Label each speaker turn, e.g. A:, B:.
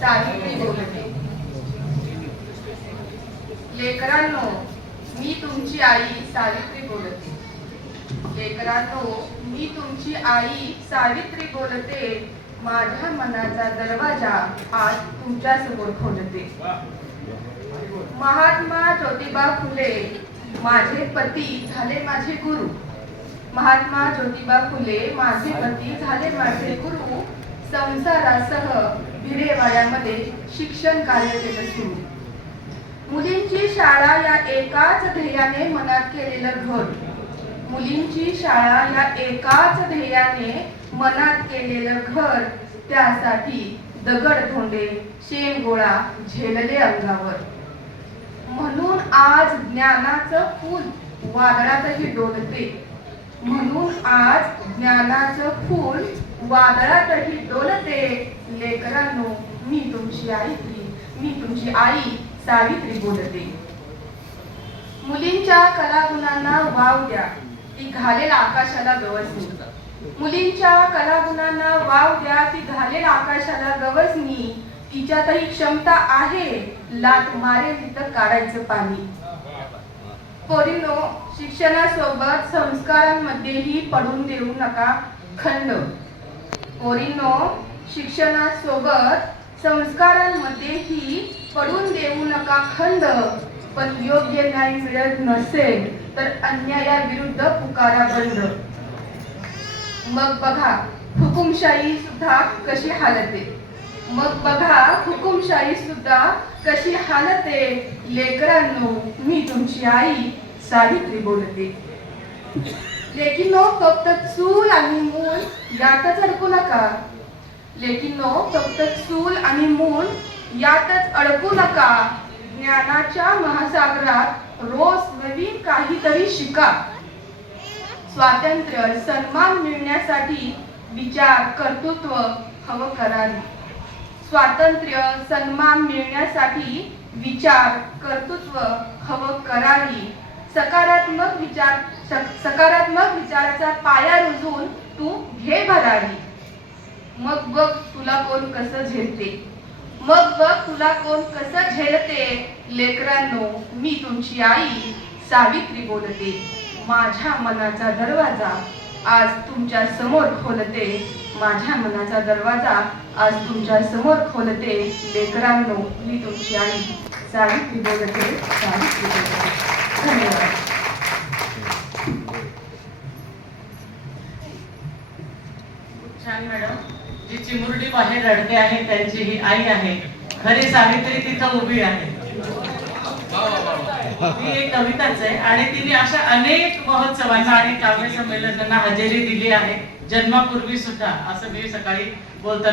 A: सावित्री बोलते. लेकरांनो मी तुमची आई सावित्री बोलते. लेकरांनो मी तुमची आई सावित्री बोलते. माझ्या मनाचा दरवाजा आज तुमच्यासमोर खोलते. महात्मा ज्योतिबा फुले माझे पती झाले माझे गुरु. महात्मा ज्योतिबा फुले माझे पती झाले माझे गुरु. संसारासह हिरेवाड्यामध्ये शिक्षण कार्य केलं सुरू. मुलींची शाळा या एकाच ध्येयाने मनात केलेलं घर. मुलींची शाळा या एकाच ध्येयाने मनात केलेलं घर त्यासाठी दगड धोंडे शेण गोळा झेलले अंगावर. म्हणून आज ज्ञानाचं फूल वादळातही डोलते. म्हणून आज ज्ञानाचं फूल वादळातही डोलते लेकरांनो मी तुमची आई मी तुमची आई सावित्री बोलते. मुलींच्या कलागुणांना वाव द्या ती घालेल आकाशाला गवसणी. मुलींच्या कलागुणांना वाव द्या ती घालेल आकाशाला गवसणी. तिच्यातही क्षमता आहे लाट मारेल तिथं काढायचं पाणी. पोरीनो शिक्षणासोबत संस्कारांमध्येही पडून देऊ नका खंड. ओरिनो शिक्षणासोबत संस्कारांमध्येही पडून देऊ नका खंड. पण योग्य न्याय मिळत नसेल तर अन्यायाविरुद्ध पुकारा बंद. मग बघा हुकुमशाही सुद्धा कशी हालते? मग बघा हुकुमशाही सुद्धा कशी हालते? लेकरांनो मी तुमची आई सावित्री बोलते. लेकिनो फक्त चूल आणि मूल यातच अडकू नका. लेकिनो फक्त चूल आणि मूल यातच अडकू नका. ज्ञानाच्या महासागरात रोज नवीन काहीतरी शिका. स्वातंत्र्य सन्मान मिळण्यासाठी विचार कर्तृत्व हवं करावे स्वातंत्र्य सन्मान मिळण्यासाठी विचार कर्तृत्व हवं करावी सकारात्मक विचार सकारात्मक विचाराचा पाया रुजून तू घे भरावी मग बघ तुला कोण कसं झेलते. मग बघ तुला कोण कसं झेलते. लेकरांनो मी तुमची आई सावित्री बोलते. माझ्या मनाचा दरवाजा आज तुमच्यासमोर खोलते. माझ्या मनाचा दरवाजा आज तुमच्यासमोर खोलते. लेकरांनो मी तुमची आई सावित्री बोलते सावित्री बोलते.
B: छान मॅडम. जी चिमुरडी बाहेर रडते आहे त्यांची ही आई आहे. खरी सावित्री तिथं उभी आहे. ही एक कविताच आहे आणि तिने अशा अनेक महोत्सवांना आणि काव्य संमेलनांना हजेरी दिली आहे. जन्मापूर्वी सुद्धा असं मी सकाळी बोलताना